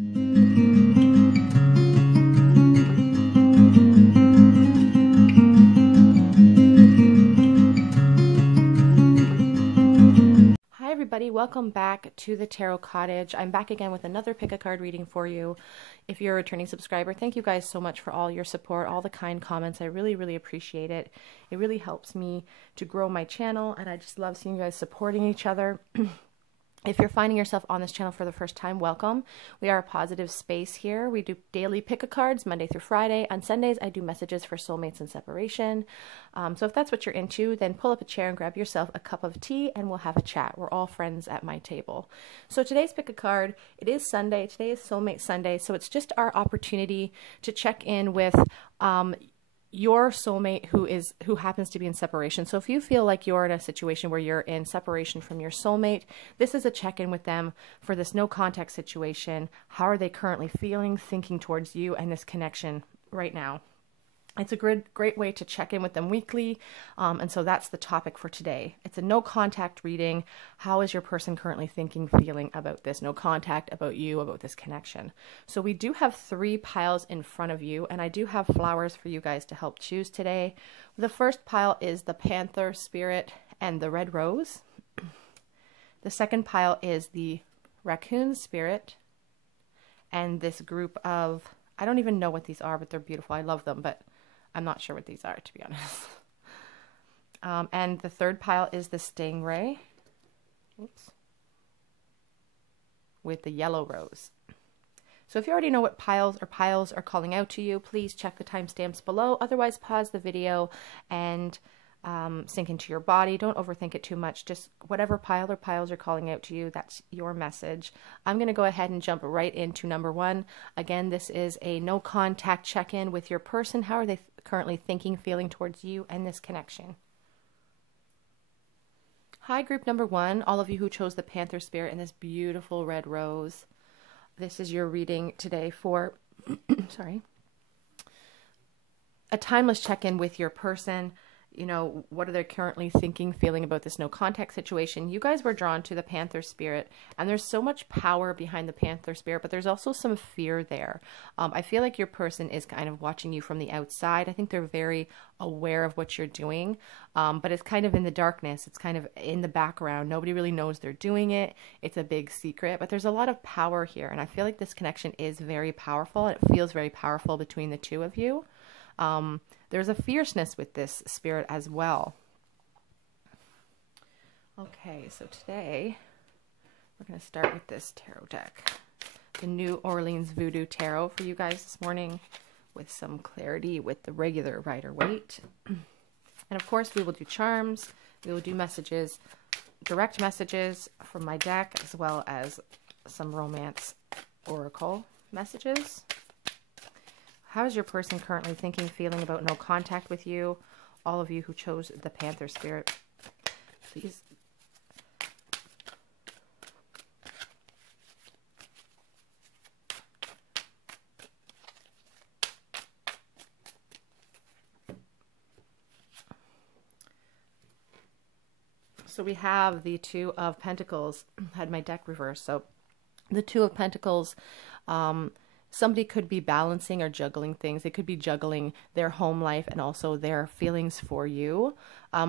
Hi everybody, welcome back to the Tarot Cottage. I'm back again with another pick a card reading for you. If you're a returning subscriber, thank you guys so much for all your support, all the kind comments. I really appreciate it. It really helps me to grow my channel, and I just love seeing you guys supporting each other. If you're finding yourself on this channel for the first time, welcome. We are a positive space here. We do daily pick-a-cards, Monday through Friday. On Sundays, I do messages for soulmates and separation. So if that's what you're into, then pull up a chair and grab yourself a cup of tea, and we'll have a chat. We're all friends at my table. So today's pick-a-card, it is Sunday. Today is Soulmate Sunday, so it's just our opportunity to check in with your soulmate who happens to be in separation. So if you feel like you're in a situation where you're in separation from your soulmate, this is a check-in with them for this no contact situation. How are they currently feeling, thinking towards you and this connection right now? It's a great way to check in with them weekly, and so that's the topic for today. It's a no contact reading. How is your person currently thinking, feeling about this no contact, about you, about this connection? So we do have 3 piles in front of you, and I do have flowers for you guys to help choose today. The first pile is the Panther Spirit and the Red Rose. The second pile is the Raccoon Spirit and this group of, I don't even know what these are, but they're beautiful. I love them, but I'm not sure what these are, to be honest. And the third pile is the Stingray. Oops. With the Yellow Rose. So if you already know what piles are calling out to you, please check the timestamps below. Otherwise, pause the video and sink into your body. Don't overthink it too much. Just whatever pile or piles are calling out to you, that's your message. I'm going to go ahead and jump right into number 1. Again, this is a no contact check-in with your person. How are they currently thinking, feeling towards you and this connection? Hi, group number 1, all of you who chose the Panther Spirit and this beautiful red rose. This is your reading today for, sorry, a timeless check-in with your person. You know, what are they currently thinking, feeling about this no contact situation? You guys were drawn to the Panther Spirit, and there's so much power behind the Panther Spirit, but there's also some fear there. I feel like your person is kind of watching you from the outside. I think they're very aware of what you're doing, but it's kind of in the darkness. It's kind of in the background. Nobody really knows they're doing it. It's a big secret, but there's a lot of power here, and I feel like this connection is very powerful. It feels very powerful between the two of you. There's a fierceness with this spirit as well. Okay, so today we're going to start with this tarot deck. The New Orleans Voodoo Tarot for you guys this morning with some clarity with the regular Rider-Waite. And of course we will do charms, we will do messages, direct messages from my deck, as well as some romance oracle messages. How is your person currently thinking, feeling about no contact with you? All of you who chose the Panther Spirit, please. So we have the Two of Pentacles. I had my deck reversed. So the Two of Pentacles, somebody could be balancing or juggling things. They could be juggling their home life and also their feelings for you.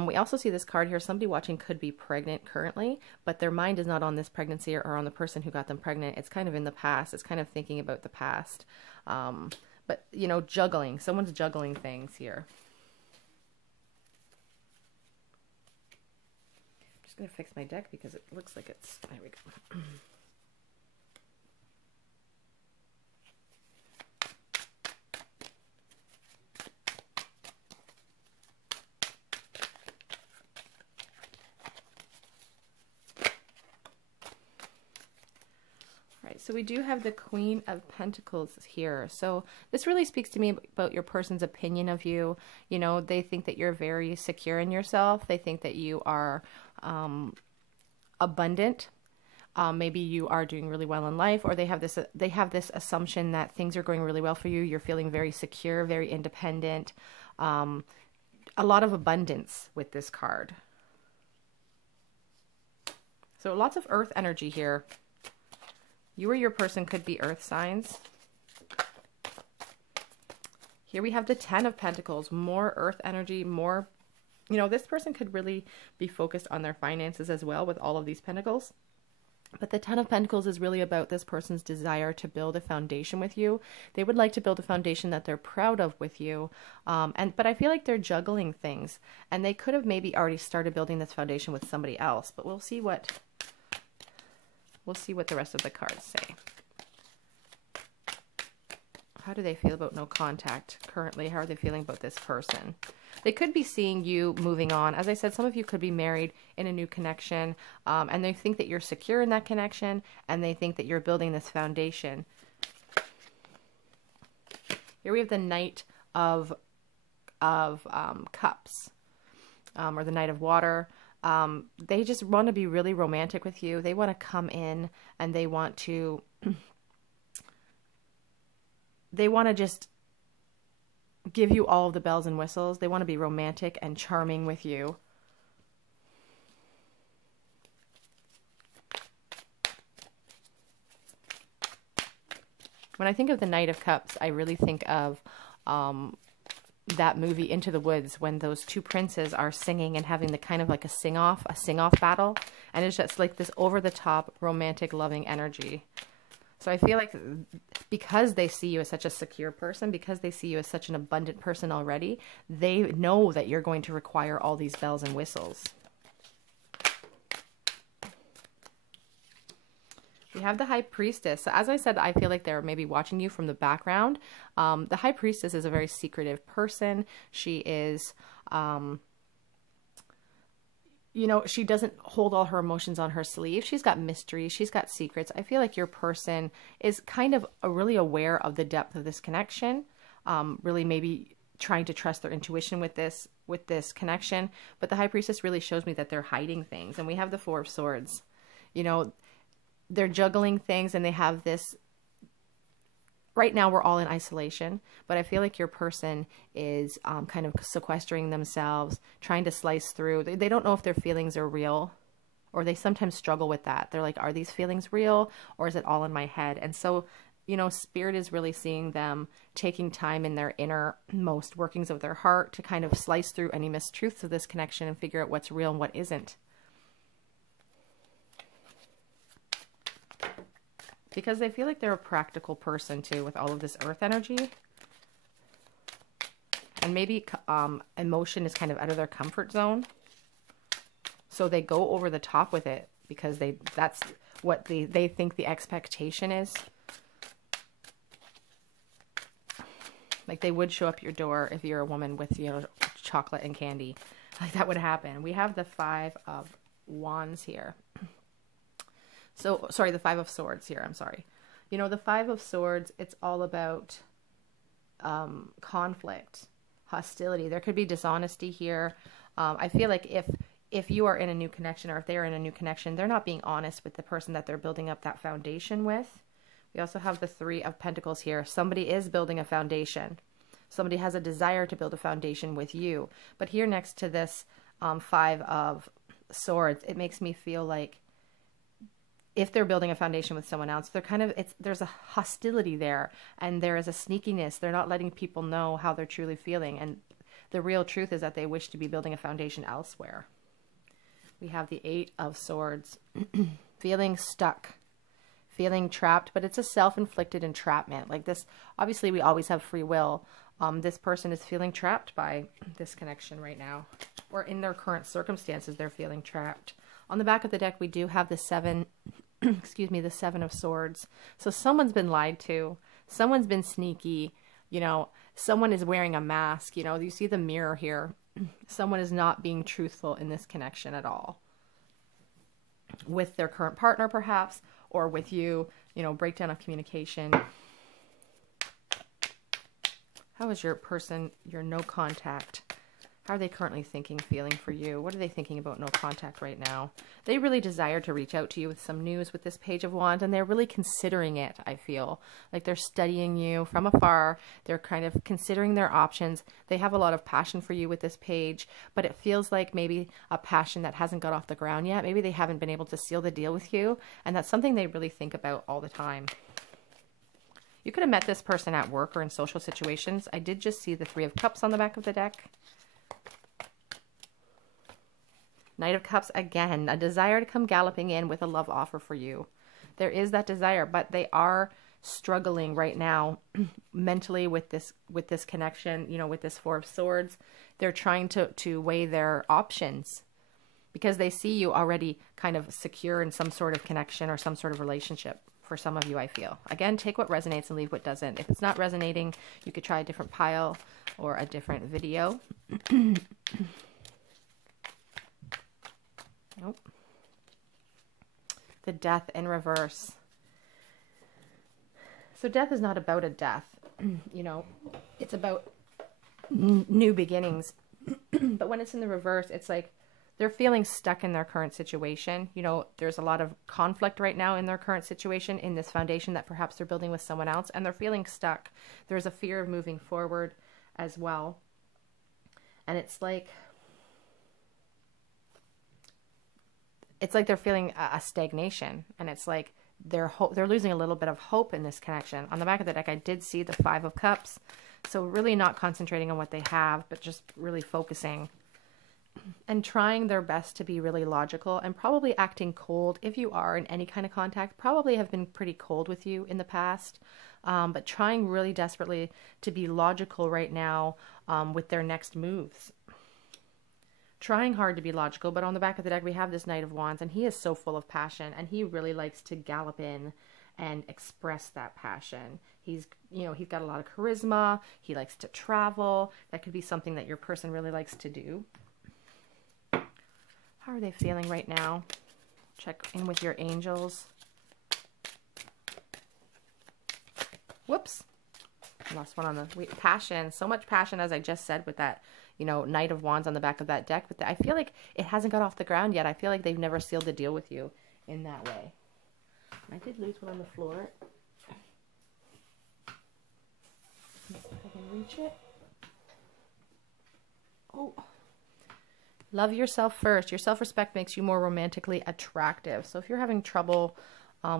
We also see this card here. Somebody watching could be pregnant currently, but their mind is not on this pregnancy or on the person who got them pregnant. It's kind of in the past. It's kind of thinking about the past. But, you know, juggling. Someone's juggling things here. I'm just going to fix my deck because it looks like it's... There we go. So we do have the Queen of Pentacles here. So this really speaks to me about your person's opinion of you. You know, they think that you're very secure in yourself. They think that you are abundant. Maybe you are doing really well in life, or they have this assumption that things are going really well for you. You're feeling very secure, very independent. A lot of abundance with this card. So lots of earth energy here. You or your person could be earth signs. Here we have the 10 of Pentacles, more earth energy, more, you know, this person could really be focused on their finances as well with all of these pentacles. But the 10 of Pentacles is really about this person's desire to build a foundation with you. They would like to build a foundation that they're proud of with you. But I feel like they're juggling things. And they could have maybe already started building this foundation with somebody else. But we'll see what the rest of the cards say. How do they feel about no contact currently? How are they feeling about this person? They could be seeing you moving on. As I said, some of you could be married in a new connection, and they think that you're secure in that connection, and they think that you're building this foundation. Here we have the Knight of Cups, or the Knight of Water. They just want to be really romantic with you. They want to come in, and they want to just give you all of the bells and whistles. They want to be romantic and charming with you. When I think of the Knight of Cups, I really think of that movie Into the Woods, when those two princes are singing and having the kind of like a sing-off battle. And it's just like this over-the-top romantic loving energy. So I feel like because they see you as such a secure person, because they see you as such an abundant person already, they know that you're going to require all these bells and whistles. We have the High Priestess. So as I said, I feel like they're maybe watching you from the background. The High Priestess is a very secretive person. She is... you know, she doesn't hold all her emotions on her sleeve. She's got mystery. She's got secrets. I feel like your person is kind of really aware of the depth of this connection. Really maybe trying to trust their intuition with this connection. But the High Priestess really shows me that they're hiding things. And we have the Four of Swords. You know, they're juggling things, and they have this... Right now, we're all in isolation, but I feel like your person is kind of sequestering themselves, trying to slice through. They don't know if their feelings are real, or they sometimes struggle with that. They're like, are these feelings real, or is it all in my head? And so, you know, Spirit is really seeing them taking time in their innermost workings of their heart to kind of slice through any mistruths of this connection and figure out what's real and what isn't. Because they feel like they're a practical person too, with all of this earth energy. And maybe emotion is kind of out of their comfort zone. So they go over the top with it because that's what they think the expectation is. Like they would show up your door if you're a woman with, you know, chocolate and candy. Like that would happen. We have the Five of Wands here. So, sorry, the Five of Swords here. I'm sorry. You know, the Five of Swords, it's all about conflict, hostility. There could be dishonesty here. I feel like if you are in a new connection, or if they are in a new connection, they're not being honest with the person that they're building up that foundation with. We also have the Three of Pentacles here. Somebody is building a foundation. Somebody has a desire to build a foundation with you. But here next to this Five of Swords, it makes me feel like if they're building a foundation with someone else, they're kind of, there's a hostility there, and there is a sneakiness. They're not letting people know how they're truly feeling. And the real truth is that they wish to be building a foundation elsewhere. We have the Eight of Swords, feeling stuck, feeling trapped, but it's a self-inflicted entrapment. Like this, obviously we always have free will. This person is feeling trapped by this connection right now, or in their current circumstances, they're feeling trapped. On the back of the deck, we do have the Seven, the Seven of Swords. So someone's been lied to. Someone's been sneaky. You know, someone is wearing a mask. You know, you see the mirror here. Someone is not being truthful in this connection at all. With their current partner, perhaps, or with you, you know, breakdown of communication. How is your person, your no contact How are they currently thinking, feeling for you? What are they thinking about no contact right now? They really desire to reach out to you with some news with this Page of Wands, and they're really considering it, I feel. Like they're studying you from afar. They're kind of considering their options. They have a lot of passion for you with this page, but it feels like maybe a passion that hasn't got off the ground yet. Maybe they haven't been able to seal the deal with you, and that's something they really think about all the time. You could have met this person at work or in social situations. I did just see the Three of Cups on the back of the deck. Knight of Cups, again, a desire to come galloping in with a love offer for you. There is that desire, but they are struggling right now mentally with this connection, you know, with this Four of Swords. They're trying to weigh their options because they see you already kind of secure in some sort of connection or some sort of relationship for some of you, I feel. Again, take what resonates and leave what doesn't. If it's not resonating, you could try a different pile or a different video. Nope. The Death in reverse. So death is not about a death. You know, it's about new beginnings. But when it's in the reverse, it's like they're feeling stuck in their current situation. You know, there's a lot of conflict right now in their current situation, in this foundation that perhaps they're building with someone else, and they're feeling stuck. There's a fear of moving forward as well. And it's like they're feeling a stagnation, and it's like they're losing a little bit of hope in this connection. On the back of the deck, I did see the Five of Cups. So really not concentrating on what they have, but just really focusing and trying their best to be really logical, and probably acting cold. If you are in any kind of contact, probably have been pretty cold with you in the past, but trying really desperately to be logical right now with their next moves. Trying hard to be logical, but on the back of the deck, we have this Knight of Wands, and he is so full of passion, and he really likes to gallop in and express that passion. He's got a lot of charisma. He likes to travel. That could be something that your person really likes to do. How are they feeling right now? Check in with your angels. Whoops. Lost one on the passion. So much passion, as I just said, with that, you know, Knight of Wands on the back of that deck. But I feel like it hasn't got off the ground yet. I feel like they've never sealed the deal with you in that way. I did lose one on the floor. Let's see if I can reach it. Oh. Love yourself first. Your self-respect makes you more romantically attractive. So if you're having trouble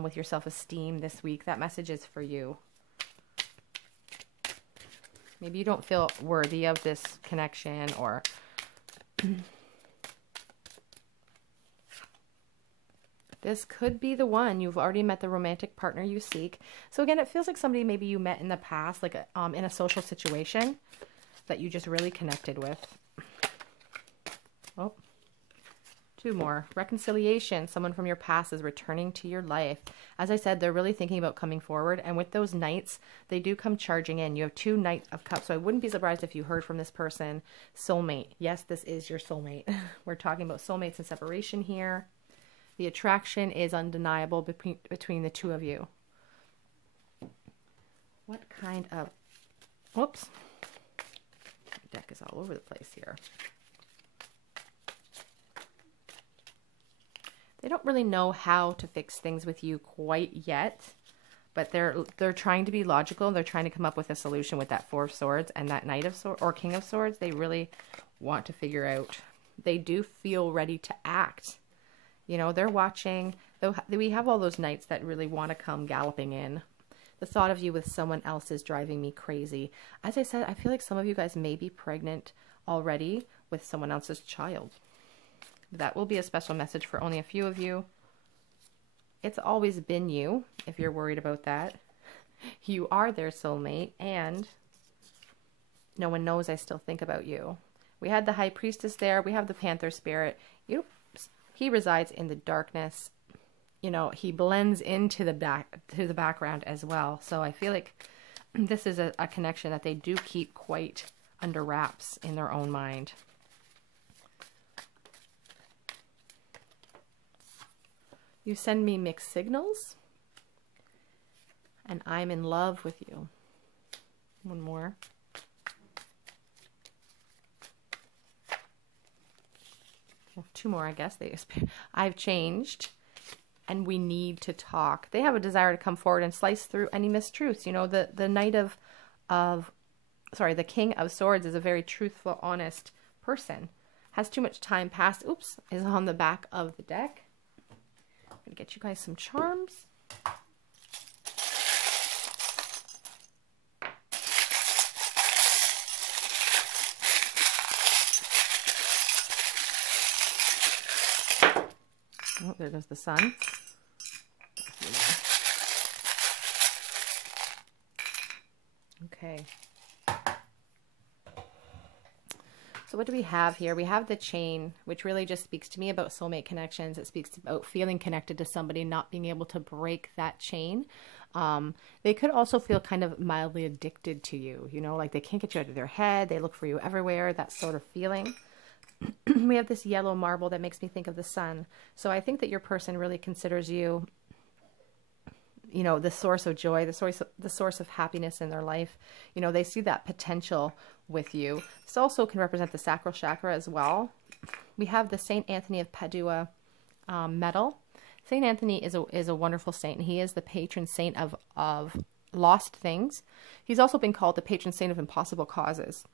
with your self-esteem this week, that message is for you. Maybe you don't feel worthy of this connection, or this could be the one. You've already met the romantic partner you seek. So again, it feels like somebody maybe you met in the past, like in a social situation that you just really connected with. Oh, two more. Reconciliation. Someone from your past is returning to your life. As I said, they're really thinking about coming forward. And with those knights, they do come charging in. You have two Knights of Cups. So I wouldn't be surprised if you heard from this person, soulmate. Yes, this is your soulmate. We're talking about soulmates and separation here. The attraction is undeniable between the two of you. What kind of... Whoops. The deck is all over the place here. They don't really know how to fix things with you quite yet, but they're trying to be logical. They're trying to come up with a solution with that Four of Swords and that Knight of Swords or King of Swords. They really want to figure out. They do feel ready to act. You know, they're watching. We have all those knights that really want to come galloping in. The thought of you with someone else is driving me crazy. As I said, I feel like some of you guys may be pregnant already with someone else's child. That will be a special message for only a few of you. It's always been you, if you're worried about that. You are their soulmate, and no one knows I still think about you. We had the High Priestess there. We have the Panther Spirit. He resides in the darkness. You know, he blends into the background as well. So I feel like this is a connection that they do keep quite under wraps in their own mind. You send me mixed signals, and I'm in love with you. One more. well, two more, I guess. I've changed and we need to talk. They have a desire to come forward and slice through any mistruths. You know, the Knight the King of Swords is a very truthful, honest person. Has too much time passed. Oops, is on the back of the deck. I'm going to get you guys some charms. Oh, there goes the sun. Okay. So what do we have here? We have the chain, which really just speaks to me about soulmate connections. It speaks about feeling connected to somebody, not being able to break that chain. They could also feel kind of mildly addicted to you, you know, like they can't get you out of their head. They look for you everywhere, that sort of feeling. We have this yellow marble that makes me think of the sun. So I think that your person really considers you, you know, the source of joy, the source of happiness in their life. You know, they see that potential with you. This also can represent the sacral chakra as well. We have the Saint Anthony of Padua medal. Saint Anthony is a wonderful saint, and he is the patron saint of lost things. He's also been called the patron saint of impossible causes.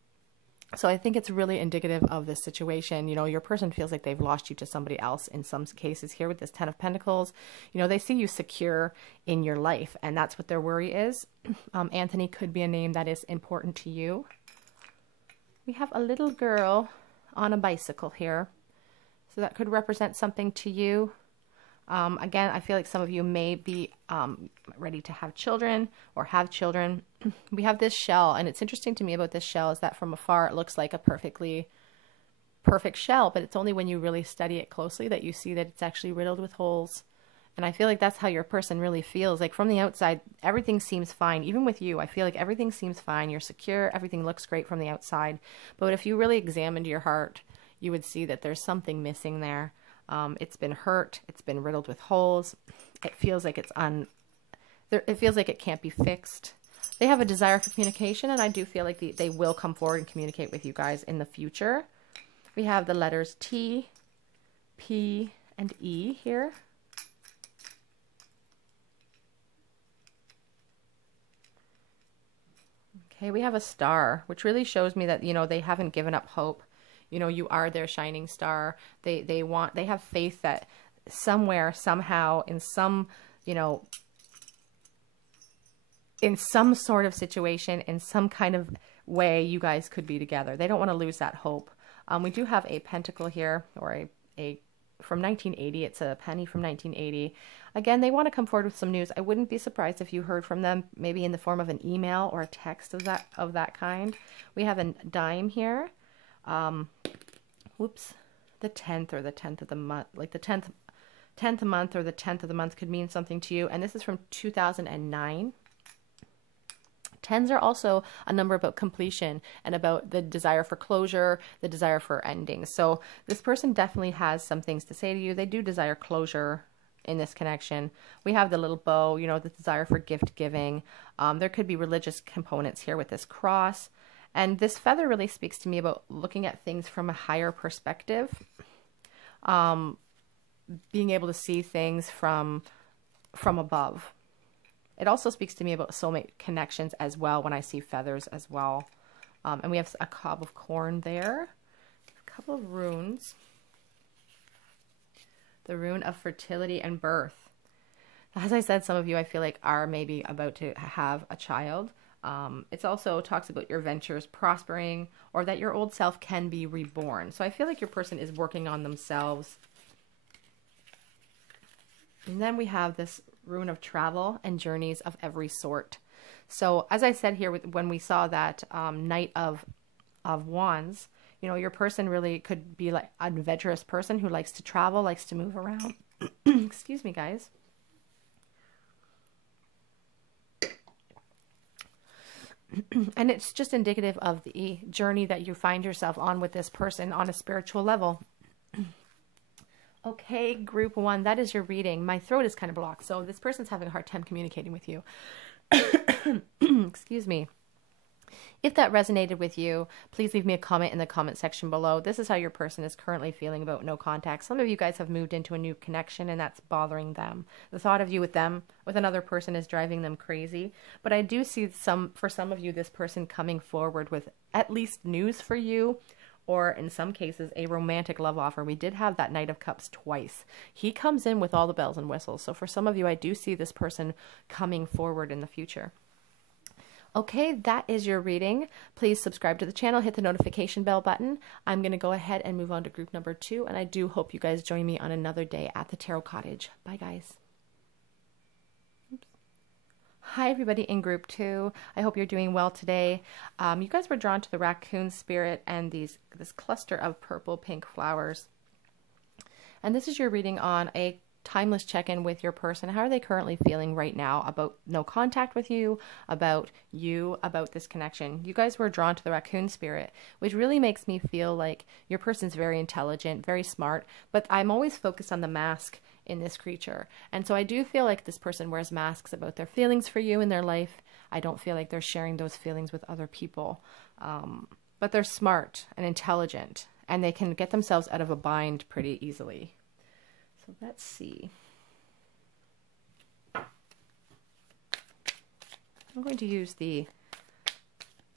So I think it's really indicative of this situation. You know, your person feels like they've lost you to somebody else in some cases here with this Ten of Pentacles. You know, they see you secure in your life, and that's what their worry is. Anthony could be a name that is important to you. We have a little girl on a bicycle here. So that could represent something to you. Again, I feel like some of you may be ready to have children or have children. We have this shell, and it's interesting to me about this shell is that from afar it looks like a perfect shell, but it's only when you really study it closely that you see that it's actually riddled with holes. And I feel like that's how your person really feels. Like from the outside, everything seems fine. Even with you, I feel like everything seems fine. You're secure. Everything looks great from the outside. But if you really examined your heart, you would see that there's something missing there. It's been hurt. It's been riddled with holes. It feels like it feels like it can't be fixed. They have a desire for communication, and I do feel like they will come forward and communicate with you guys in the future. We have the letters T, P, and E here. Okay, we have a star, which really shows me that, you know, they haven't given up hope. You know, you are their shining star. They have faith that somewhere, somehow, in some, you know, in some sort of situation, in some kind of way, you guys could be together. They don't want to lose that hope. We do have a pentacle here, or a from 1980. It's a penny from 1980. Again, they want to come forward with some news. I wouldn't be surprised if you heard from them, maybe in the form of an email or a text of that kind. We have a dime here. Whoops, the 10th or the 10th of the month, like the 10th month or the 10th of the month could mean something to you. And this is from 2009. Tens are also a number about completion and about the desire for closure, the desire for ending. So this person definitely has some things to say to you. They do desire closure in this connection. We have the little bow, you know, the desire for gift giving. There could be religious components here with this cross. And this feather really speaks to me about looking at things from a higher perspective, being able to see things from above. It also speaks to me about soulmate connections as well when I see feathers as well. And we have a cob of corn there, a couple of runes. The rune of fertility and birth. As I said, some of you I feel like are maybe about to have a child. It also talks about your ventures prospering, or that your old self can be reborn. So I feel like your person is working on themselves. And then we have this rune of travel and journeys of every sort. So as I said here, when we saw that Knight of Wands, you know, your person really could be like an adventurous person who likes to travel, likes to move around. Excuse me, guys. And it's just indicative of the journey that you find yourself on with this person on a spiritual level. Okay, group one, that is your reading. My throat is kind of blocked, so this person's having a hard time communicating with you. Excuse me. If that resonated with you, please leave me a comment in the comment section below. This is how your person is currently feeling about no contact. Some of you guys have moved into a new connection and that's bothering them. The thought of you with them, with another person, is driving them crazy. But I do see for some of you, this person coming forward with at least news for you, or in some cases, a romantic love offer. We did have that Knight of Cups twice. He comes in with all the bells and whistles. So for some of you, I do see this person coming forward in the future. Okay, that is your reading. Please subscribe to the channel, hit the notification bell button. I'm going to go ahead and move on to group number 2, and I do hope you guys join me on another day at the Tarot Cottage. Bye, guys. Oops. Hi, everybody in group 2. I hope you're doing well today. You guys were drawn to the raccoon spirit and this cluster of purple pink flowers. And this is your reading on a timeless check-in with your person. How are they currently feeling right now about no contact with you, about this connection? You guys were drawn to the raccoon spirit, which really makes me feel like your person's very intelligent, very smart, but I'm always focused on the mask in this creature. And so I do feel like this person wears masks about their feelings for you in their life. I don't feel like they're sharing those feelings with other people. But they're smart and intelligent, and they can get themselves out of a bind pretty easily. So let's see. I'm going to use the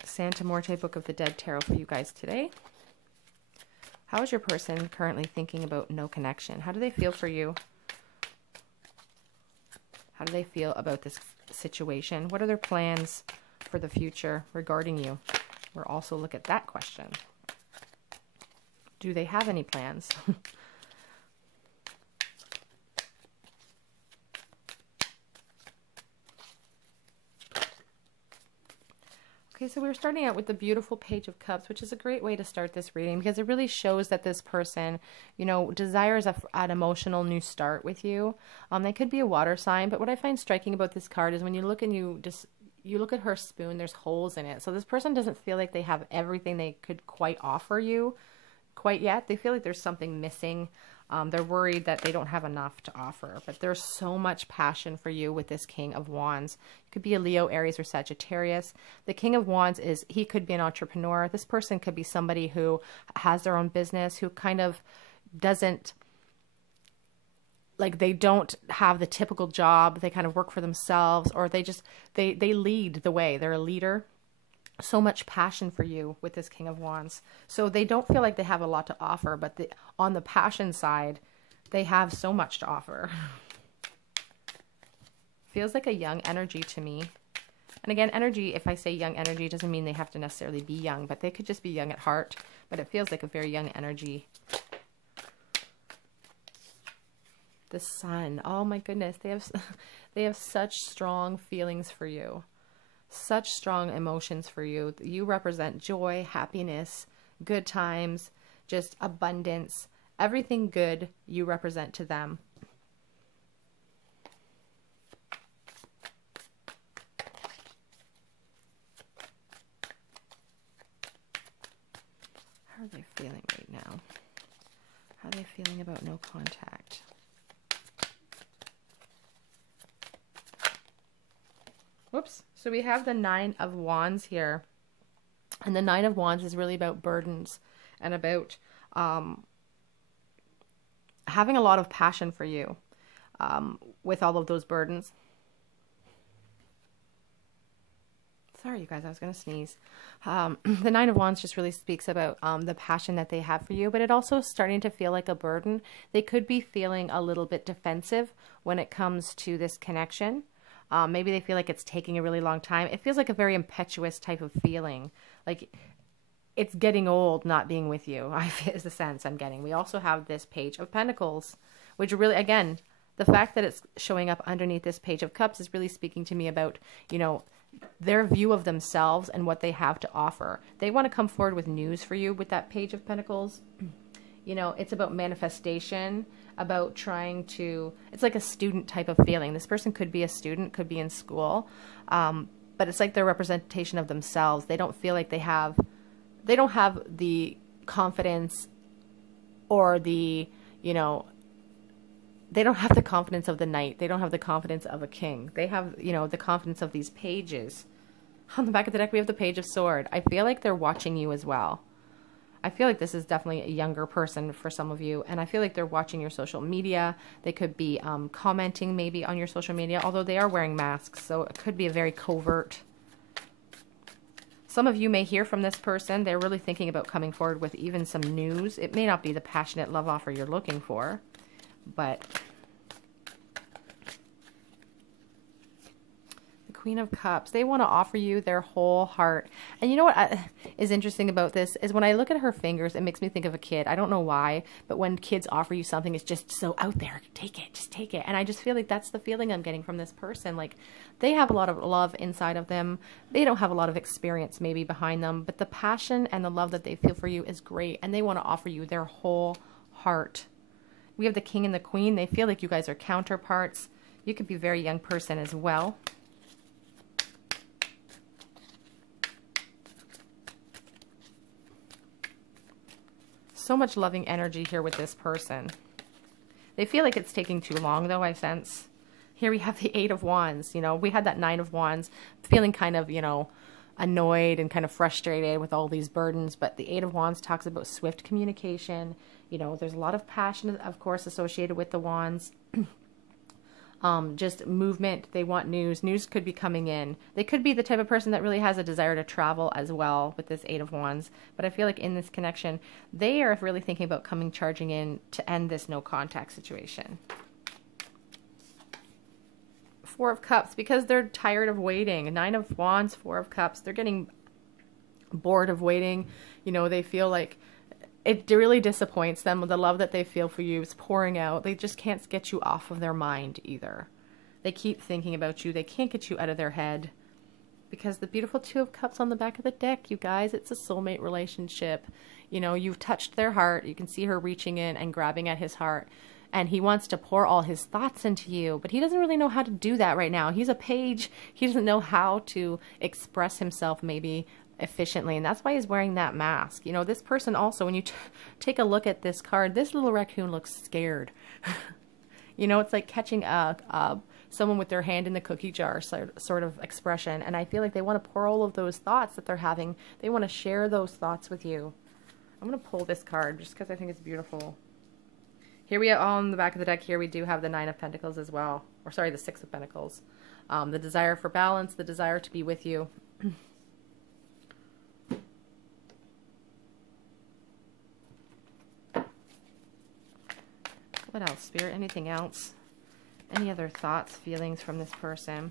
Santa Morte Book of the Dead Tarot for you guys today. How is your person currently thinking about no connection? How do they feel for you? How do they feel about this situation? What are their plans for the future regarding you? We'll also look at that question. Do they have any plans? Okay, so we're starting out with the beautiful Page of Cups, which is a great way to start this reading because it really shows that this person, you know, desires an emotional new start with you. They could be a water sign, but what I find striking about this card is when you look and you look at her spoon, there's holes in it. So this person doesn't feel like they have everything they could quite offer you quite yet. They feel like there's something missing. They're worried that they don't have enough to offer, but there's so much passion for you with this King of Wands. It could be a Leo, Aries, or Sagittarius. The King of Wands he could be an entrepreneur. This person could be somebody who has their own business, who kind of doesn't, like, they don't have the typical job. They kind of work for themselves, or they lead the way. They're a leader. So much passion for you with this King of Wands. So they don't feel like they have a lot to offer, but on the passion side, they have so much to offer. Feels like a young energy to me. And again, energy, if I say young energy, doesn't mean they have to necessarily be young, but they could just be young at heart. But it feels like a very young energy. The Sun. Oh my goodness. They have such strong feelings for you. Such strong emotions for you. You represent joy, happiness, good times, just abundance. Everything good you represent to them. How are they feeling right now? How are they feeling about no contact? Whoops. So we have the Nine of Wands here. And the Nine of Wands is really about burdens and about having a lot of passion for you with all of those burdens. Sorry, you guys, I was going to sneeze. The Nine of Wands just really speaks about the passion that they have for you, but it also is starting to feel like a burden. They could be feeling a little bit defensive when it comes to this connection. Maybe they feel like it's taking a really long time. It feels like a very impetuous type of feeling. Like it's getting old not being with you, is the sense I'm getting. We also have this Page of Pentacles, which really, again, the fact that it's showing up underneath this Page of Cups is really speaking to me about, you know, their view of themselves and what they have to offer. They want to come forward with news for you with that Page of Pentacles. You know, it's about manifestation, about trying to, it's like a student type of feeling. This person could be a student, could be in school, but it's like their representation of themselves. They don't feel like they don't have the confidence or the, you know, they don't have the confidence of the knight. They don't have the confidence of a king. They have, you know, the confidence of these pages. On the back of the deck, we have the Page of Swords. I feel like they're watching you as well. I feel like this is definitely a younger person for some of you, and I feel like they're watching your social media. They could be commenting maybe on your social media, although they are wearing masks, so it could be a very covert. Some of you may hear from this person. They're really thinking about coming forward with even some news. It may not be the passionate love offer you're looking for, but Queen of Cups, they want to offer you their whole heart. And you know what is interesting about this is when I look at her fingers, it makes me think of a kid. I don't know why, but when kids offer you something, it's just so out there. Take it, just take it. And I just feel like that's the feeling I'm getting from this person. Like they have a lot of love inside of them. They don't have a lot of experience maybe behind them, but the passion and the love that they feel for you is great. And they want to offer you their whole heart. We have the King and the Queen. They feel like you guys are counterparts. You could be a very young person as well. So much loving energy here with this person. They feel like it's taking too long, though, I sense. Here we have the Eight of Wands. You know, we had that Nine of Wands, feeling kind of, you know, annoyed and kind of frustrated with all these burdens. But the Eight of Wands talks about swift communication. You know, there's a lot of passion, of course, associated with the Wands. Just movement. They want news. News could be coming in. They could be the type of person that really has a desire to travel as well with this Eight of Wands. But I feel like in this connection, they are really thinking about coming charging in to end this no contact situation. Four of Cups, because they're tired of waiting. Nine of Wands, Four of Cups. They're getting bored of waiting. You know, they feel like it really disappoints them. The love that they feel for you is pouring out. They just can't get you off of their mind either. They keep thinking about you. They can't get you out of their head. Because the beautiful Two of Cups on the back of the deck, you guys, it's a soulmate relationship. You know, you've touched their heart. You can see her reaching in and grabbing at his heart. And he wants to pour all his thoughts into you. But he doesn't really know how to do that right now. He's a page. He doesn't know how to express himself maybe efficiently, and that's why he's wearing that mask. You know, this person also, when you take a look at this card, this little raccoon looks scared. You know, it's like catching someone with their hand in the cookie jar sort of expression, and I feel like they want to pour all of those thoughts that they're having. They want to share those thoughts with you. I'm going to pull this card just because I think it's beautiful. Here we are on the back of the deck. Here we do have the Nine of Pentacles as well, or sorry, the Six of Pentacles. The desire for balance, the desire to be with you. What else, Spirit? Anything else? Any other thoughts, feelings from this person?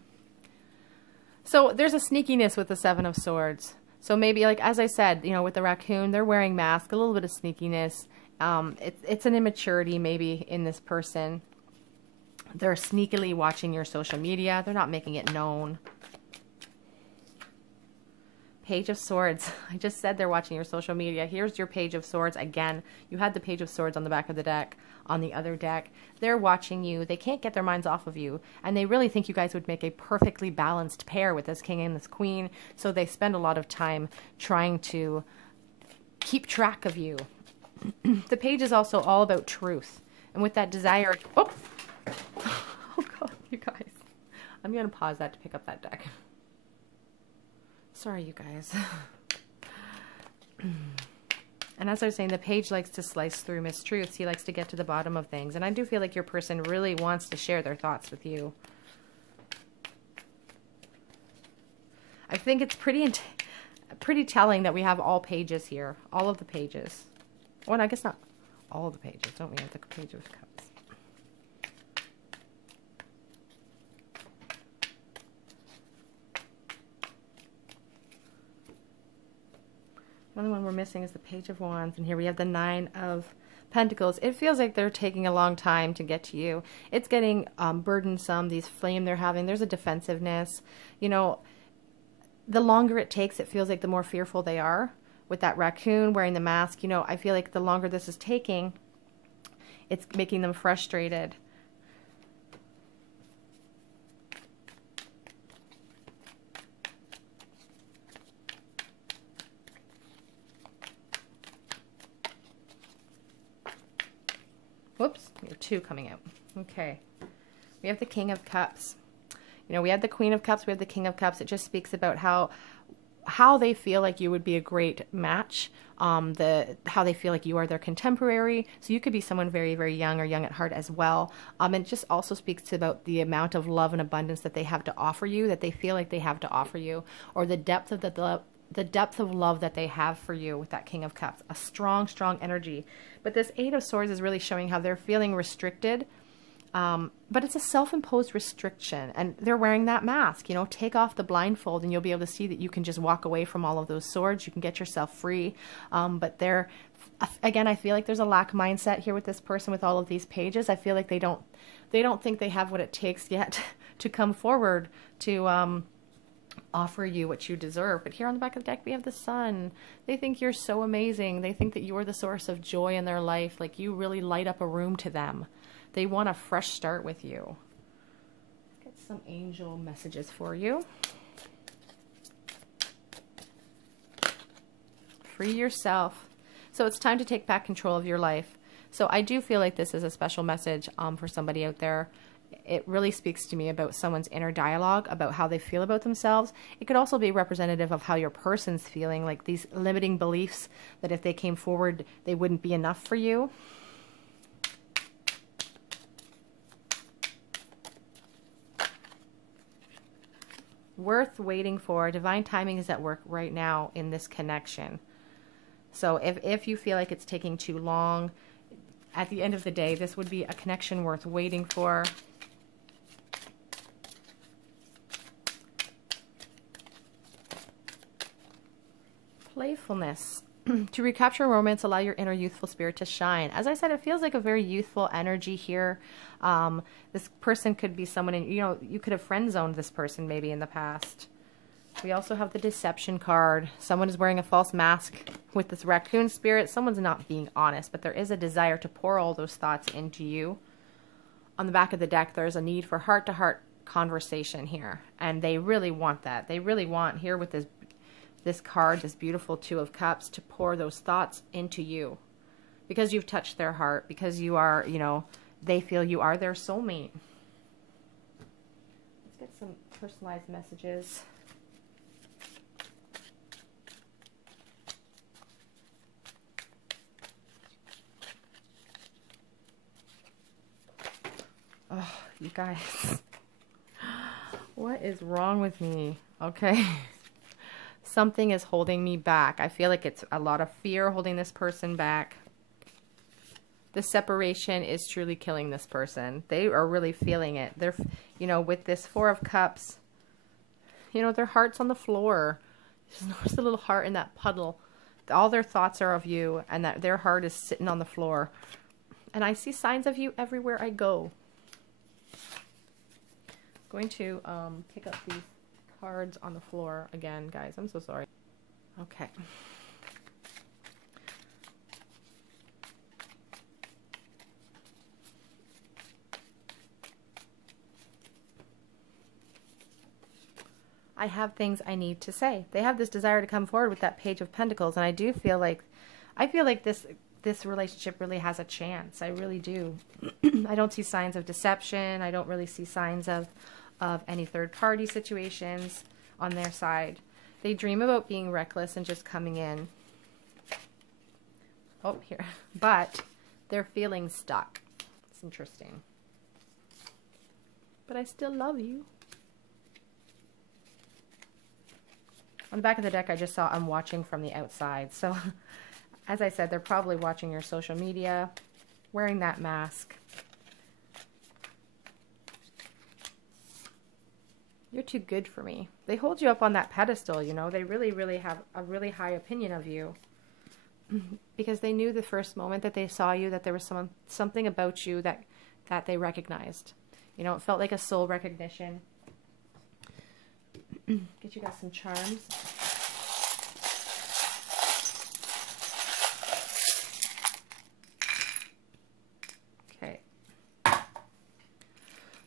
So there's a sneakiness with the Seven of Swords. So maybe, like, as I said, you know, with the raccoon, they're wearing masks, a little bit of sneakiness. It's an immaturity maybe in this person. They're sneakily watching your social media. They're not making it known. Page of Swords. I just said they're watching your social media. Here's your Page of Swords. Again, you had the Page of Swords on the back of the deck. On the other deck, they're watching you. They can't get their minds off of you. And they really think you guys would make a perfectly balanced pair with this King and this Queen. So they spend a lot of time trying to keep track of you. The page is also all about truth. And with that desire... Oh! Oh, God, you guys. I'm going to pause that to pick up that deck. Sorry, you guys. And as I was saying, the page likes to slice through mistruths. He likes to get to the bottom of things. And I do feel like your person really wants to share their thoughts with you. I think it's pretty telling that we have all pages here. All of the pages. Well, I guess not all of the pages. Don't we have the Page of Cups? The only one we're missing is the Page of Wands, and here we have the Nine of Pentacles. It feels like they're taking a long time to get to you. It's getting burdensome, these flame they're having. There's a defensiveness. You know, the longer it takes, it feels like the more fearful they are. With that raccoon wearing the mask, you know, I feel like the longer this is taking, it's making them frustrated. Whoops, we have two coming out. Okay. We have the King of Cups. You know, we had the Queen of Cups, we have the King of Cups. It just speaks about how they feel like you would be a great match, how they feel like you are their contemporary. So you could be someone very, very young or young at heart as well. And it just also speaks about the amount of love and abundance that they have to offer you, that they feel like they have to offer you, or the depth of the depth of love that they have for you with that King of Cups. A strong, strong energy. But this Eight of Swords is really showing how they're feeling restricted. But it's a self-imposed restriction, and they're wearing that mask. You know, take off the blindfold and you'll be able to see that you can just walk away from all of those swords. You can get yourself free. But again, I feel like there's a lack mindset here with this person with all of these pages. I feel like they don't think they have what it takes yet to come forward to offer you what you deserve. But here on the back of the deck, we have the Sun. They think you're so amazing. They think that you're the source of joy in their life. Like, you really light up a room to them. They want a fresh start with you. Let's get some angel messages for you. Free yourself. So it's time to take back control of your life. So I do feel like this is a special message for somebody out there. It really speaks to me about someone's inner dialogue, about how they feel about themselves. It could also be representative of how your person's feeling, like these limiting beliefs that if they came forward, they wouldn't be enough for you. Worth waiting for. Divine timing is at work right now in this connection. So if you feel like it's taking too long, at the end of the day, this would be a connection worth waiting for. Playfulness. To recapture romance, allow your inner youthful spirit to shine. As I said, it feels like a very youthful energy here. This person could be someone, you could have friend zoned this person maybe in the past. We also have the Deception card. Someone is wearing a false mask with this raccoon spirit. Someone's not being honest, but there is a desire to pour all those thoughts into you. On the back of the deck, there's a need for heart-to-heart conversation here, and they really want that. They really want, here with this card, this beautiful Two of Cups, to pour those thoughts into you because you've touched their heart, because you are, they feel you are their soulmate. Let's get some personalized messages. Oh, you guys. What is wrong with me? Okay. Something is holding me back. I feel like it's a lot of fear holding this person back. The separation is truly killing this person. They are really feeling it. They're, with this Four of Cups, their heart's on the floor. There's a little heart in that puddle. All their thoughts are of you, and that their heart is sitting on the floor. And I see signs of you everywhere I go. I'm going to pick up these cards on the floor again, guys. I'm so sorry. Okay. I have things I need to say. They have this desire to come forward with that Page of Pentacles, and I feel like this relationship really has a chance. I really do. I don't see signs of deception. I don't really see signs of any third-party situations on their side. They dream about being reckless and just coming in. Oh, here. But they're feeling stuck. It's interesting. But I still love you. On the back of the deck, I just saw I'm watching from the outside. So, as I said, they're probably watching your social media, wearing that mask. You're too good for me. They hold you up on that pedestal, They really, really have a really high opinion of you. Because they knew the first moment that they saw you that there was something about you that they recognized. It felt like a soul recognition. Get you guys some charms. Okay.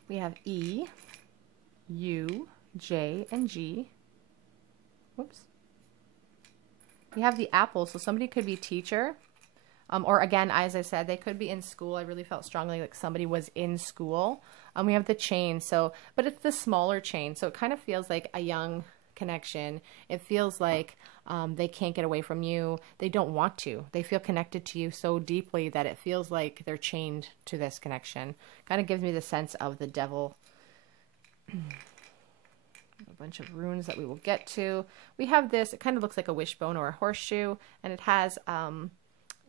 We have E, U, J, and G. Whoops. We have the apple, so somebody could be teacher. Or again, as I said, they could be in school. I really felt strongly like somebody was in school. We have the chain, so, but it's the smaller chain. So it kind of feels like a young connection. It feels like they can't get away from you. They don't want to. They feel connected to you so deeply that it feels like they're chained to this connection. Kind of gives me the sense of the devil. A bunch of runes that we will get to. We have this, it kind of looks like a wishbone or a horseshoe, and it has,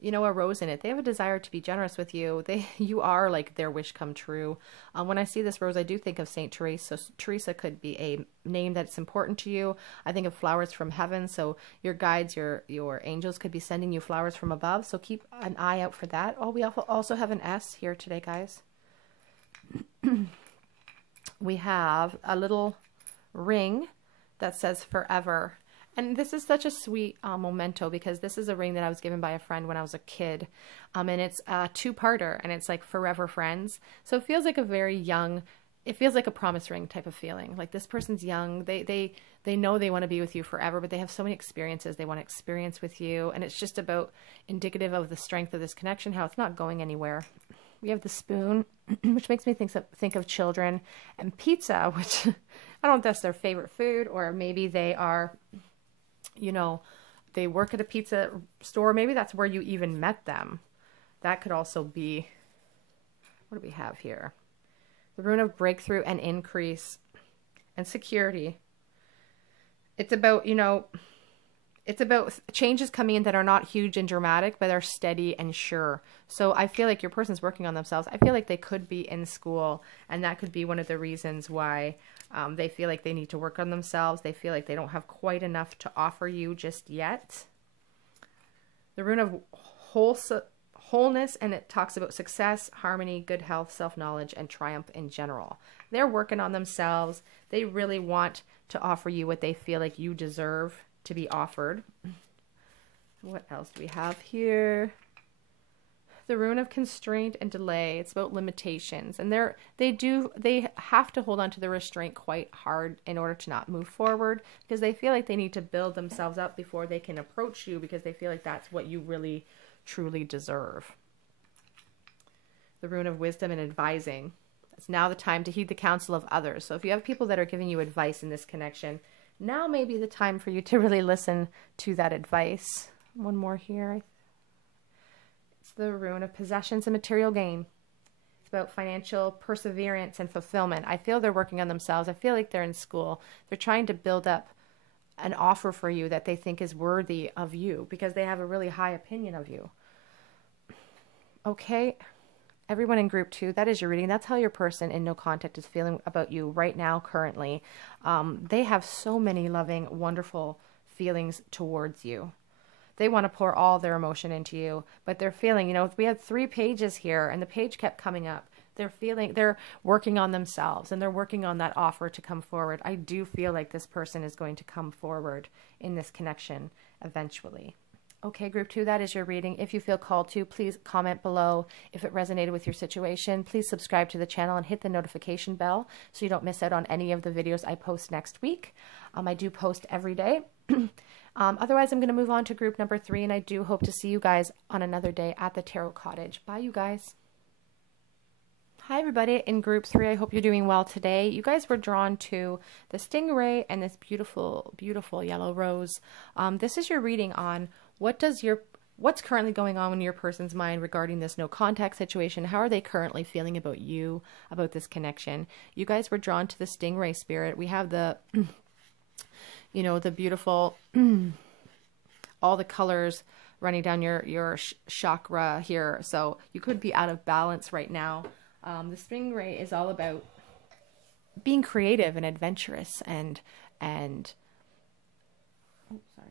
you know, a rose in it. They have a desire to be generous with you. You are like their wish come true. When I see this rose, I do think of Saint Teresa. So Teresa could be a name that's important to you. I think of flowers from heaven. So your guides, your angels could be sending you flowers from above. So keep an eye out for that. Oh, we also have an S here today, guys. We have a little ring that says forever. And this is such a sweet memento, because this is a ring that I was given by a friend when I was a kid. And it's a two-parter, and it's like forever friends. So it feels like a very young, it feels like a promise ring type of feeling. Like this person's young. They know they want to be with you forever, but they have so many experiences they want to experience with you. And it's just about indicative of the strength of this connection, how it's not going anywhere. We have the spoon, which makes me think of children, and pizza, which I don't know if that's their favorite food, or maybe they are, you know, they work at a pizza store. Maybe that's where you even met them. That could also be, what do we have here? The rune of breakthrough and increase and security. It's about, you know, it's about changes coming in that are not huge and dramatic, but are steady and sure. So I feel like your person's working on themselves. I feel like they could be in school, and that could be one of the reasons why they feel like they need to work on themselves. They feel like they don't have quite enough to offer you just yet. The rune of wholeness, and it talks about success, harmony, good health, self-knowledge, and triumph in general. They're working on themselves. They really want to offer you what they feel like you deserve to be offered. What else do we have here? The rune of constraint and delay. It's about limitations, and they have to hold on to the restraint quite hard in order to not move forward, because they feel like they need to build themselves up before they can approach you, because they feel like that's what you really truly deserve. The rune of wisdom and advising. It's now the time to heed the counsel of others. So if you have people that are giving you advice in this connection, now may be the time for you to really listen to that advice. One more here. It's the rune of possessions and material gain. It's about financial perseverance and fulfillment. I feel they're working on themselves. I feel like they're in school. They're trying to build up an offer for you that they think is worthy of you, because they have a really high opinion of you. Okay. Everyone in group 2, that is your reading. That's how your person in no contact is feeling about you right now, currently. They have so many loving, wonderful feelings towards you. They want to pour all their emotion into you, but they're feeling, you know, we had 3 pages here, and the page kept coming up. They're working on themselves, and they're working on that offer to come forward. I do feel like this person is going to come forward in this connection eventually. Okay, group 2, that is your reading. If you feel called to, please comment below if it resonated with your situation. Please subscribe to the channel and hit the notification bell so you don't miss out on any of the videos I post next week. I do post every day. Otherwise, I'm going to move on to group number 3, and I do hope to see you guys on another day at the Tarot Cottage. Bye, you guys. Hi, everybody in group 3. I hope you're doing well today. You guys were drawn to the stingray and this beautiful, beautiful yellow rose. This is your reading on what's currently going on in your person's mind regarding this no contact situation. How are they currently feeling about you, about this connection? You guys were drawn to the stingray spirit. We have the, you know, the beautiful, all the colors running down your chakra here. So you could be out of balance right now. The stingray is all about being creative and adventurous and oh, sorry,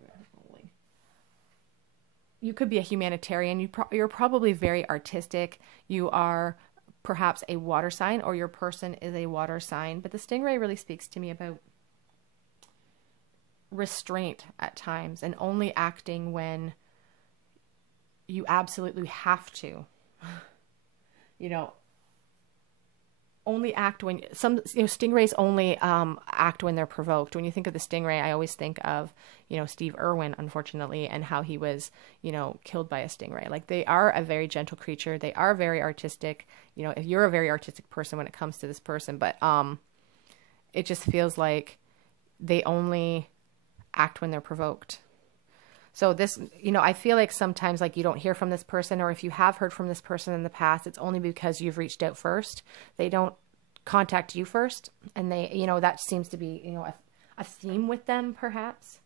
you could be a humanitarian. You're probably very artistic. You are perhaps a water sign, or your person is a water sign. But the stingray really speaks to me about restraint at times, and only acting when you absolutely have to. You know, only act when stingrays only act when they're provoked. When you think of the stingray, I always think of, Steve Irwin, unfortunately, and how he was, killed by a stingray. Like, they are a very gentle creature. They are very artistic. If you're a very artistic person when it comes to this person, but it just feels like they only act when they're provoked. So this, I feel like sometimes, like, you don't hear from this person, or if you have heard from this person in the past, it's only because you've reached out first. They don't contact you first. And they, that seems to be, a theme with them, perhaps.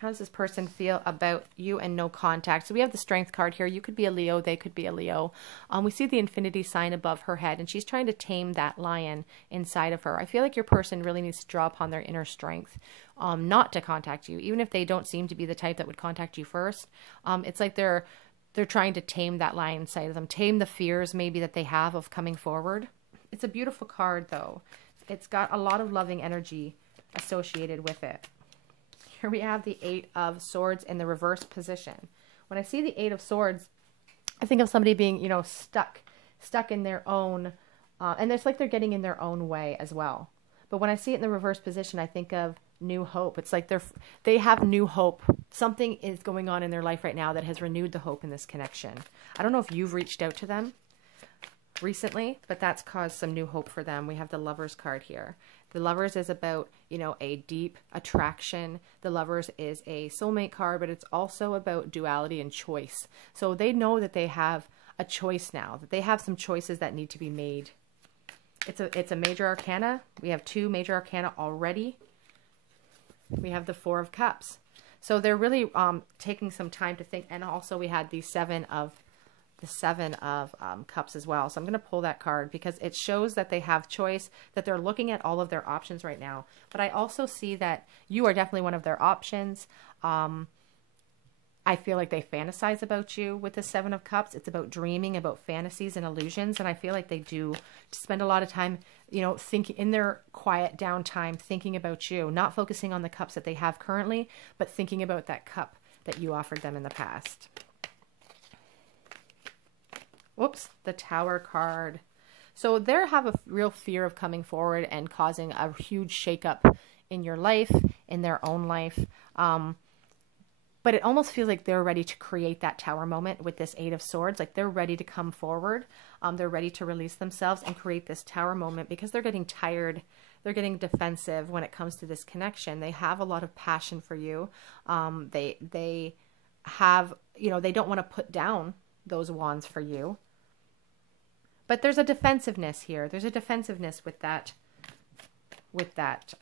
How does this person feel about you and no contact? So we have the Strength card here. You could be a Leo. They could be a Leo. We see the infinity sign above her head, and she's trying to tame that lion inside of her. I feel like your person really needs to draw upon their inner strength, not to contact you, even if they don't seem to be the type that would contact you first. It's like they're trying to tame that lion inside of them, tame the fears maybe that they have of coming forward. It's a beautiful card, though. It's got a lot of loving energy associated with it. Here we have the 8 of Swords in the reverse position. When I see the 8 of Swords, I think of somebody being, stuck in their own, and it's like they're getting in their own way as well. But when I see it in the reverse position, I think of new hope. It's like they have new hope. Something is going on in their life right now that has renewed the hope in this connection. I don't know if you've reached out to them recently, but that's caused some new hope for them. We have the Lovers card here. The Lovers is about, a deep attraction. The Lovers is a soulmate card, but it's also about duality and choice. So they know that they have a choice now, that they have some choices that need to be made. It's a major arcana. We have 2 major arcana already. We have the 4 of Cups. So they're really taking some time to think. And also we had the 7 of Cups as well. So I'm going to pull that card because it shows that they have choice, that they're looking at all of their options right now. But I also see that you are definitely one of their options. I feel like they fantasize about you with the 7 of Cups. It's about dreaming, about fantasies and illusions. And I feel like they do spend a lot of time, thinking in their quiet downtime, thinking about you, not focusing on the cups that they have currently, but thinking about that cup that you offered them in the past. Whoops, the Tower card. So they have a real fear of coming forward and causing a huge shakeup in your life, in their own life. But it almost feels like they're ready to create that Tower moment with this 8 of Swords. Like they're ready to come forward. They're ready to release themselves and create this Tower moment because they're getting tired. They're getting defensive when it comes to this connection. They have a lot of passion for you. They have, they don't want to put down those wands for you. But there's a defensiveness here. There's a defensiveness with that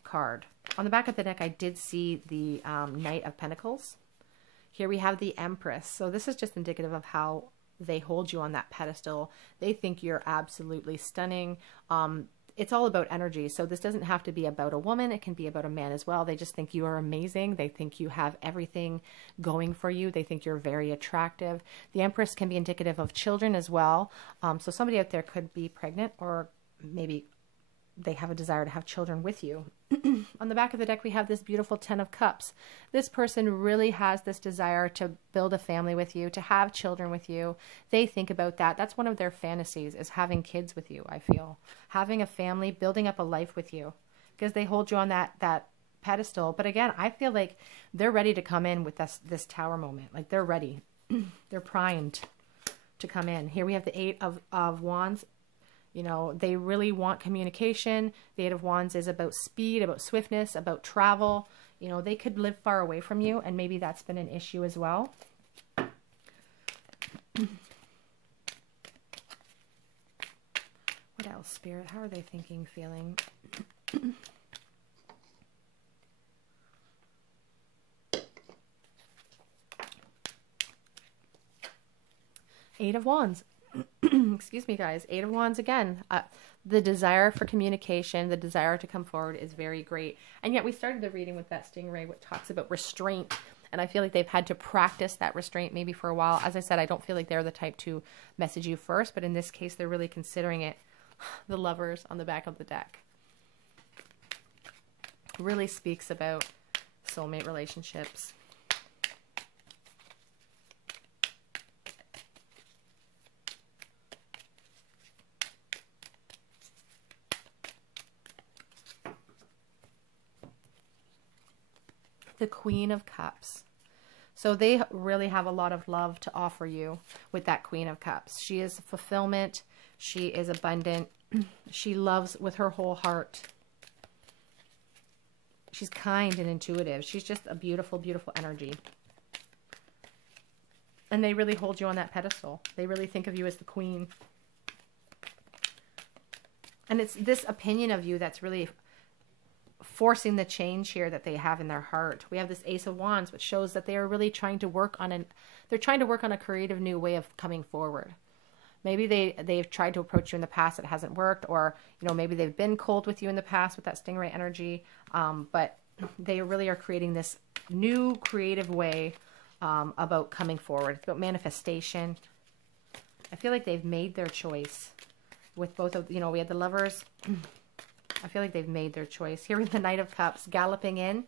card. On the back of the deck, I did see the Knight of Pentacles. Here we have the Empress. So this is just indicative of how they hold you on that pedestal. They think you're absolutely stunning. It's all about energy. So this doesn't have to be about a woman. It can be about a man as well. They just think you are amazing. They think you have everything going for you. They think you're very attractive. The Empress can be indicative of children as well. So somebody out there could be pregnant, or maybe they have a desire to have children with you. On the back of the deck, we have this beautiful 10 of Cups. This person really has this desire to build a family with you, to have children with you. They think about that. That's one of their fantasies, is having kids with you, I feel. Having a family, building up a life with you. Because they hold you on that pedestal. But again, I feel like they're ready to come in with this Tower moment. Like they're ready. They're primed to come in. Here we have the 8 of Wands. They really want communication. The 8 of Wands is about speed, about swiftness, about travel. They could live far away from you, and maybe that's been an issue as well. What else, Spirit? How are they thinking, feeling? Eight of Wands. Excuse me, guys. 8 of Wands again. The desire for communication, the desire to come forward is very great. And yet we started the reading with that stingray, which talks about restraint. And I feel like they've had to practice that restraint maybe for a while. As I said, I don't feel like they're the type to message you first, but in this case, they're really considering it. The Lovers on the back of the deck really speaks about soulmate relationships. The Queen of Cups. So they really have a lot of love to offer you with that Queen of Cups. She is fulfillment. She is abundant. She loves with her whole heart. She's kind and intuitive. She's just a beautiful, beautiful energy. And they really hold you on that pedestal. They really think of you as the queen. And it's this opinion of you that's really forcing the change here that they have in their heart. We have this Ace of Wands, which shows that they are really trying to work on a creative new way of coming forward. Maybe they've tried to approach you in the past, it hasn't worked, or maybe they've been cold with you in the past with that stingray energy. But they really are creating this new creative way about coming forward, about manifestation. I feel like they've made their choice with both of, we had the Lovers. I feel like they've made their choice. Here with the Knight of Cups galloping in.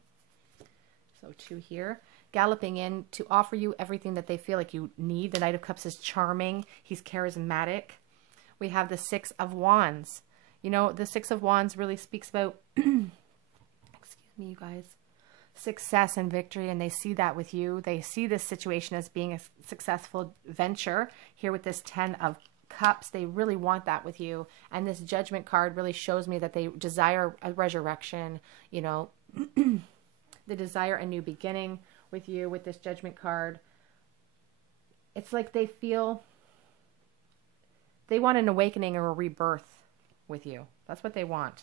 So 2 here. Galloping in to offer you everything that they feel like you need. The Knight of Cups is charming. He's charismatic. We have the 6 of Wands. The 6 of Wands really speaks about, excuse me, you guys, success and victory. And they see that with you. They see this situation as being a successful venture. Here with this 10 of Cups, they really want that with you. And this Judgment card really shows me that they desire a resurrection, they desire a new beginning with you with this Judgment card. It's like they feel they want an awakening or a rebirth with you. That's what they want.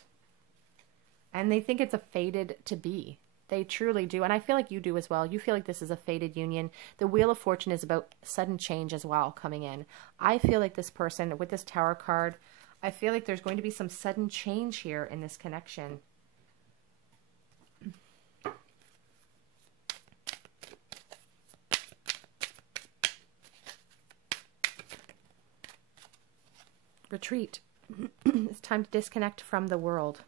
And they think it's a fated to be. They truly do. And I feel like you do as well. You feel like this is a fated union. The Wheel of Fortune is about sudden change as well coming in. I feel like this person with this Tower card, I feel like there's going to be some sudden change here in this connection. Retreat. It's time to disconnect from the world.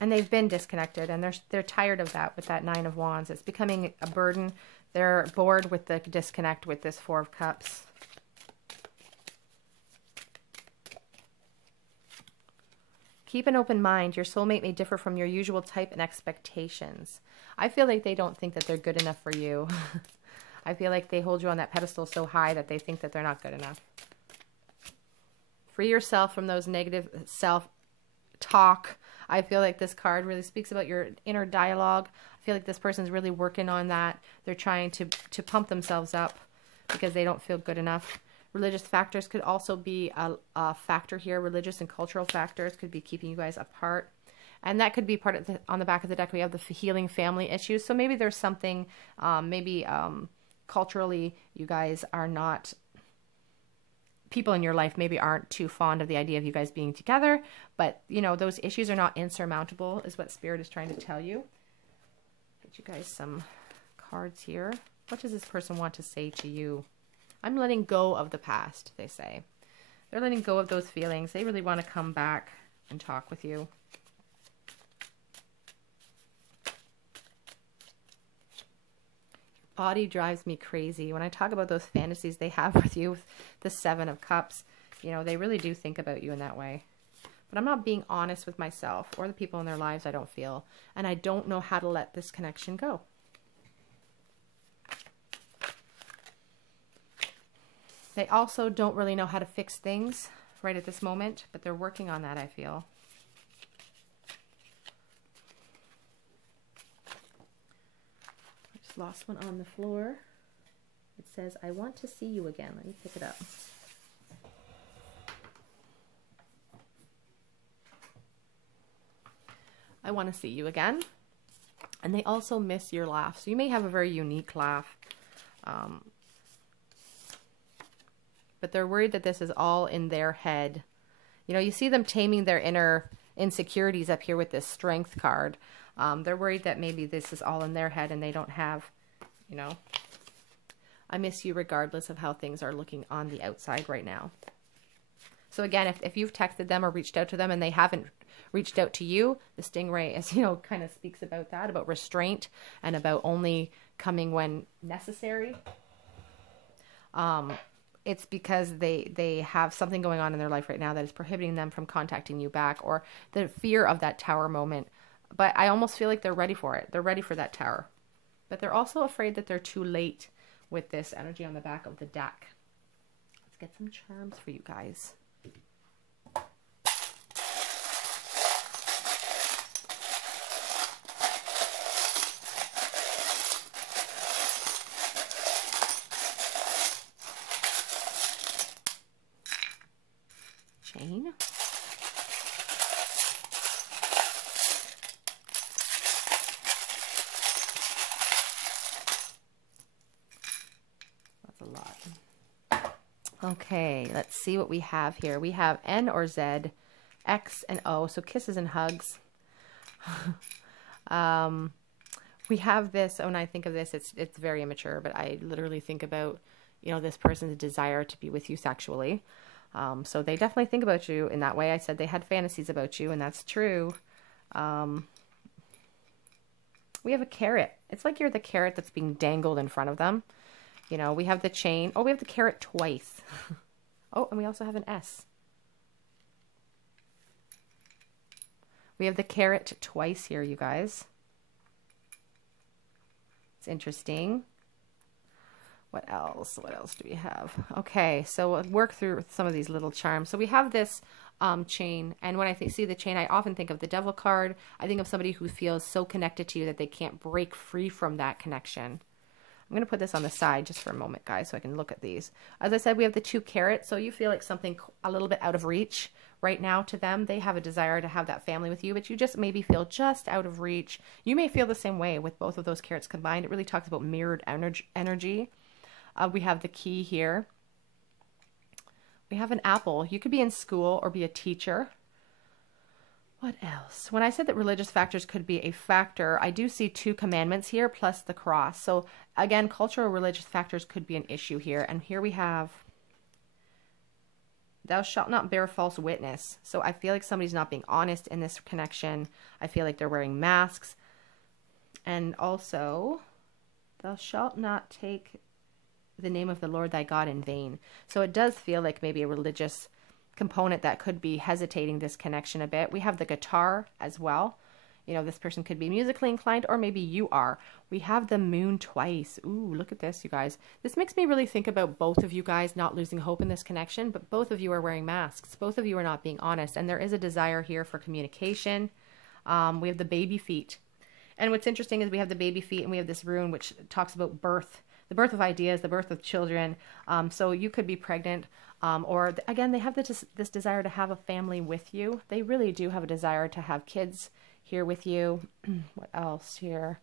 And they've been disconnected, and they're tired of that with that 9 of Wands. It's becoming a burden. They're bored with the disconnect with this 4 of Cups. Keep an open mind. Your soulmate may differ from your usual type and expectations. I feel like they don't think that they're good enough for you. I feel like they hold you on that pedestal so high that they think that they're not good enough. Free yourself from those negative self-talk. I feel like this card really speaks about your inner dialogue. I feel like this person's really working on that. They're trying to pump themselves up because they don't feel good enough. Religious factors could also be a factor here. Religious and cultural factors could be keeping you guys apart. And that could be part of on the back of the deck. We have the healing family issues. So maybe there's something, culturally, you guys are not, people in your life maybe aren't too fond of the idea of you guys being together, but those issues are not insurmountable is what Spirit is trying to tell you. Get you guys some cards here. What does this person want to say to you? I'm letting go of the past, they say. They're letting go of those feelings. They really want to come back and talk with you. Body drives me crazy. When I talk about those fantasies they have with you, with the 7 of Cups, they really do think about you in that way. But I'm not being honest with myself or the people in their lives, I don't feel. And I don't know how to let this connection go. They also don't really know how to fix things right at this moment, but they're working on that, I feel. Lost one on the floor. It says, I want to see you again. Let me pick it up. I want to see you again. And they also miss your laugh. So you may have a very unique laugh. But they're worried that this is all in their head. You see them taming their inner insecurities up here with this Strength card. They're worried that maybe this is all in their head and they don't have, I miss you regardless of how things are looking on the outside right now. So again, if you've texted them or reached out to them and they haven't reached out to you, the stingray is, kind of speaks about that, about restraint and about only coming when necessary. It's because they have something going on in their life right now that is prohibiting them from contacting you back, or the fear of that Tower moment But I almost feel like they're ready for it. They're ready for that Tower. But they're also afraid that they're too late with this energy on the back of the deck. Let's get some charms for you guys. Chain. That's a lot. Okay, let's see what we have here. We have N or Z, X and O, so kisses and hugs. We have this, when I think of this, it's very immature, but I literally think about, you know, this person's desire to be with you sexually. So they definitely think about you in that way. I said they had fantasies about you, and that's true. We have a carrot. It's like you're the carrot that's being dangled in front of them. You know, we have the chain. Oh, we have the carrot twice. Oh, and we also have an S. We have the carrot twice here, you guys. It's interesting. What else? What else do we have? Okay, so we'll work through some of these little charms. So we have this chain, and when I see the chain, I often think of the Devil card. I think of somebody who feels so connected to you that they can't break free from that connection. I'm going to put this on the side just for a moment, guys, so I can look at these. As I said, we have the two carrots, so you feel like something a little bit out of reach right now to them. They have a desire to have that family with you, but you just maybe feel just out of reach. You may feel the same way with both of those carrots combined. It really talks about mirrored energy. We have the key here. We have an apple. You could be in school or be a teacher. What else? When I said that religious factors could be a factor, I do see 2 commandments here plus the cross. So again, cultural religious factors could be an issue here. And here we have, thou shalt not bear false witness. So I feel like somebody's not being honest in this connection. I feel like they're wearing masks. And also, thou shalt not take the name of the Lord thy God in vain. So it does feel like maybe a religious component that could be hesitating this connection a bit. We have the guitar as well. You know, this person could be musically inclined, or maybe you are. We have the moon twice. Ooh, look at this, you guys. This makes me really think about both of you guys not losing hope in this connection, but both of you are wearing masks. Both of you are not being honest, and there is a desire here for communication. We have the baby feet. And what's interesting is we have the baby feet, and we have this rune which talks about birth. The birth of ideas, the birth of children. So you could be pregnant, or again, they have this desire to have a family with you. They really do have a desire to have kids here with you. What else here?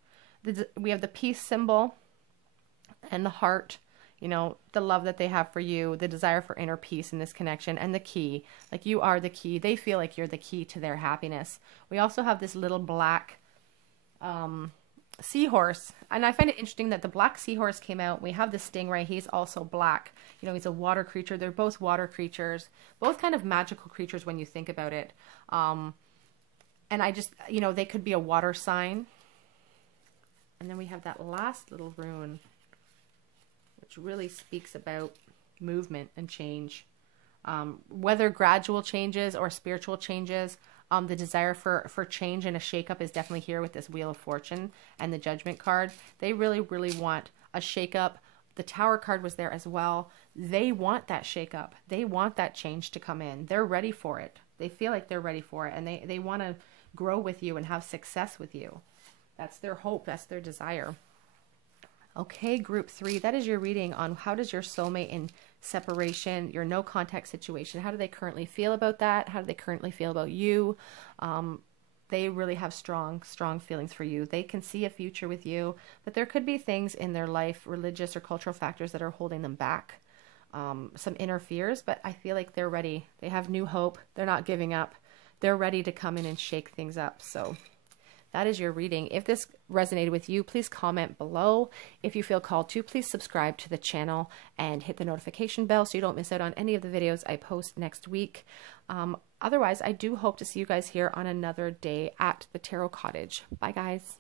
We have the peace symbol and the heart, you know, the love that they have for you, the desire for inner peace in this connection, and the key. Like you are the key. They feel like you're the key to their happiness. We also have this little black seahorse, and I find it interesting that the black seahorse came out. We have the stingray. He's also black. You know, he's a water creature. They're both water creatures, both kind of magical creatures when you think about it. And I just, you know, they could be a water sign. And then we have that last little rune, which really speaks about movement and change. Whether gradual changes or spiritual changes, the desire for change and a shakeup is definitely here with this Wheel of Fortune and the Judgment card. They really, really want a shakeup. The Tower card was there as well. They want that shakeup. They want that change to come in. They're ready for it. They feel like they're ready for it, and they want to grow with you and have success with you. That's their hope. That's their desire. Okay, group 3, that is your reading on how does your soulmate in separation, your no contact situation, how do they currently feel about that? How do they currently feel about you? They really have strong feelings for you. They can see a future with you, but there could be things in their life, religious or cultural factors, that are holding them back. Some inner fears, but I feel like they're ready. They have new hope. They're not giving up. They're ready to come in and shake things up. So that is your reading. If this resonated with you, please comment below. If you feel called to, please subscribe to the channel and hit the notification bell so you don't miss out on any of the videos I post next week. Otherwise, I do hope to see you guys here on another day at the Tarot Cottage. Bye, guys.